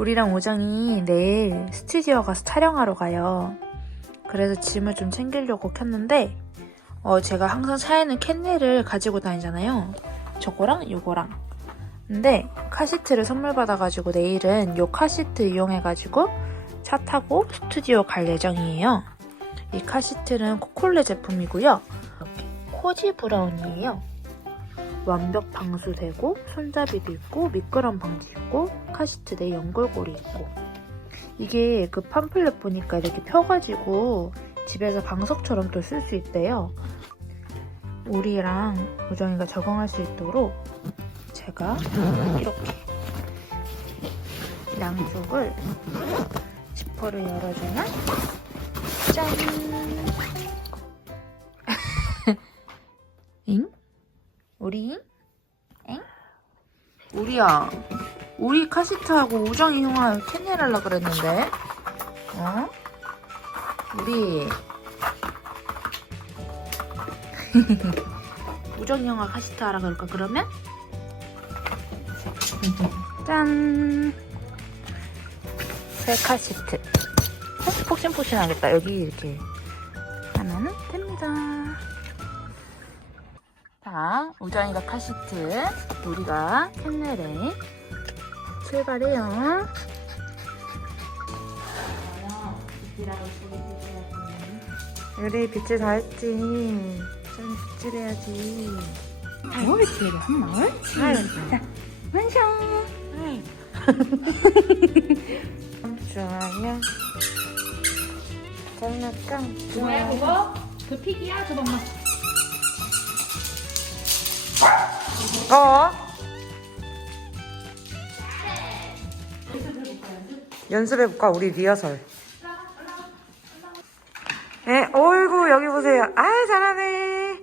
우리랑 우정이 내일 스튜디오 가서 촬영하러 가요. 그래서 짐을 좀 챙기려고 켰는데, 어, 제가 항상 차에는 캔넬을 가지고 다니잖아요. 저거랑 요거랑. 근데 카시트를 선물 받아가지고 내일은 요 카시트 이용해가지고 차 타고 스튜디오 갈 예정이에요. 이 카시트는 코콜레 제품이고요. 코지 브라운이에요. 완벽 방수되고 손잡이도 있고 미끄럼 방지 있고 카시트 내 연골고리 있고 이게 그 팜플렛 보니까 이렇게 펴가지고 집에서 방석처럼 또 쓸 수 있대요. 우리랑 우정이가 적응할 수 있도록 제가 이렇게 양쪽을 지퍼를 열어주면 짠! 잉? 우리? 엥? 우리야 우리 카시트하고 우정이 형아 캔넬 하려 그랬는데 어? 우리 우정이 형아 카시트 하라 그럴까 그러면? 짠! 새 카시트 어? 폭신폭신하겠다 여기 이렇게 하면은 됩니다 자, 우정이가 카시트, 우리가 캔넬에 출발해요. 우리 빗질 다 했지. 좀 빗질해야지. 옳지, 한 마을? 자, 완성! 좋아요. 장난감 뭐야 좋아요. 그거? 그 픽이야? 저번만 어? 연습해볼까? 우리 리허설. 네, 어이구, 여기 보세요. 아, 잘하네.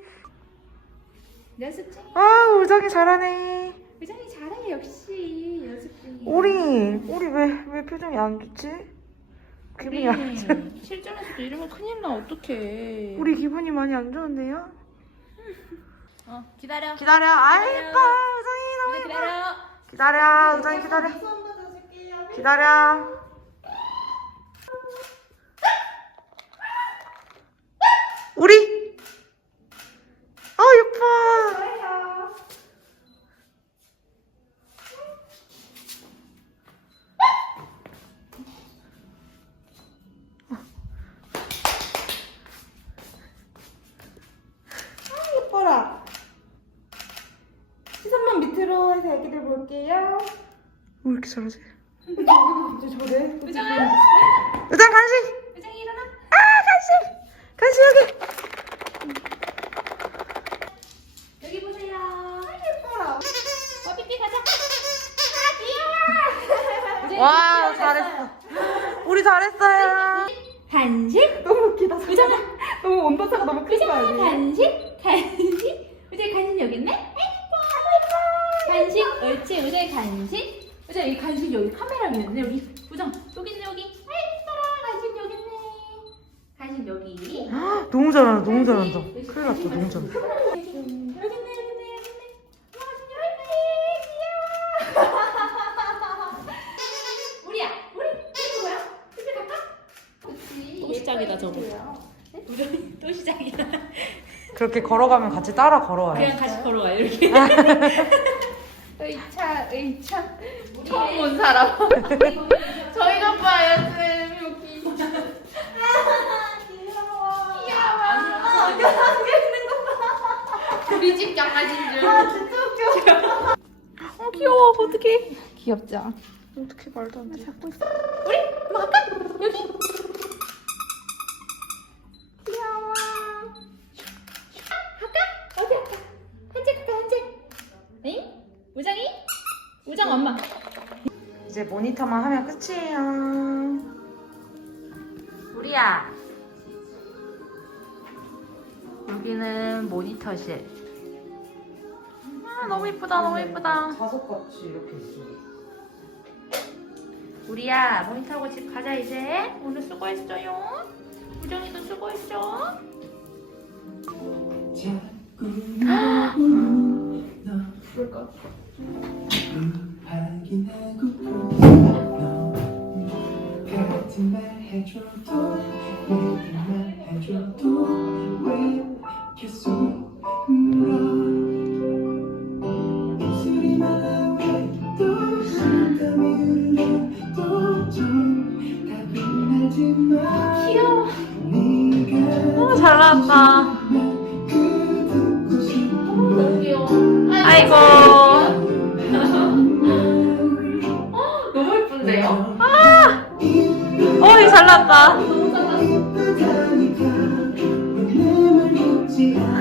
연습 중이야 아, 우정이 잘하네. 의장이 잘해 역시 연습 중이야 우리, 우리 왜, 왜 표정이 안 좋지? 기분이 안 좋, 실전에서도 이러면 큰일 나 어떡해 우리 기분이 많이 안 좋은데요? 어 기다려 기다려. 아, 예뻐. 우정이 너무 우리 예뻐. 기다려 기다려, 우정이 기다려. 기다려. 우리. 어 예뻐. 예뻐라 시선만 밑으로 해서 애기들 볼게요 왜 이렇게 잘하지? 이제 저래 의장아 일단 간식. 의장이 일어나 아 간식. 간식 여기. 여기 보세요 아 예뻐라 와비비 가자 아 귀여워 와 잘했어. 우리 잘했어요. 간식 너무 웃기다. 의장아 너무 온도차가 너무 큰거 아니에요? 간식 간식 의장이 간식 여기 있네 간식 옳지 의장이 간식 여기 간식 여기 카메라 위에 있네 여기 의장 여기 있네 여기 간식 여기 있네 간식 여기 너무 잘한다. 너무 잘한다. 큰일 났다. 너무 잘한다. 여기 있네 그렇게 걸어가면 같이 따라 걸어와요. 그냥 다시 걸어가 이렇게 의차, 의차. 처음 본 사람 저희가 봐요, 여기. 우리 집 강아지인 줄 어, 귀여워. 어떡해. 귀엽죠? 어떻게 말도 안 돼. 있어. 우리 뭐 할까? 여기 귀여워. 할까? 어디 할까? 산책 할까 산책 응? 우정이? 우정 엄마 이제 모니터만 하면 끝이에요. 우리야. 여기는 모니터실. 아, 너무 이쁘다, 너무 이쁘다. 자석 같이 이렇게 있어. 우리야, 모니터하고 집 가자, 이제. 오늘 수고했어요. 우정이도 수고했어. 볼까? 확 기만 고프다 같은 말 해줘도 얘기만 해줘도 왜 계속 않아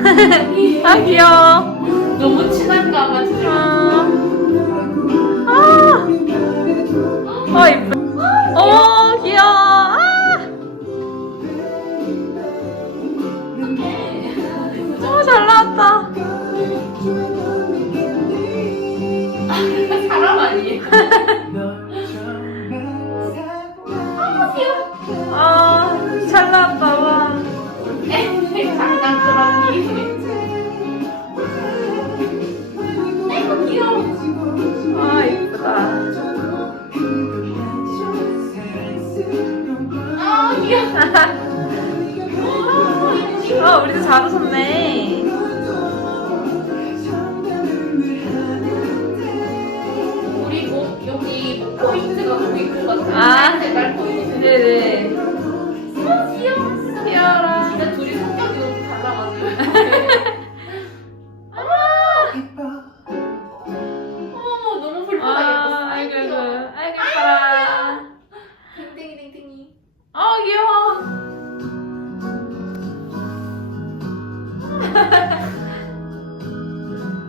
아, 귀여워. 너무 친한 강아지. 아, 아, 어, 이쁘. 어, 귀 웃었네. 우리 목, 여기 목 포인트가 보일 것 같아. 아. 색깔 포인트. 네네. 어, 귀여워. 귀여워라. 근데 둘이 성격이 너무 달라가지고.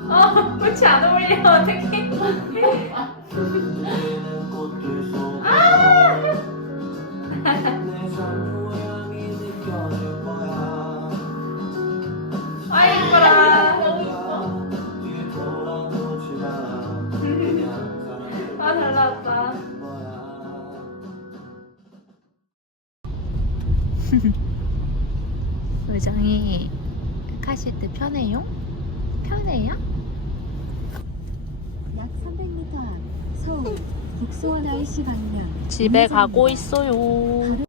어, 그렇지 안 어울려. 어떡해. 아, 이뻐라. 아, 카시트 편해요? 편해요? 약 300m 앞 서울 북수원 IC 방면 집에 가고 있어요.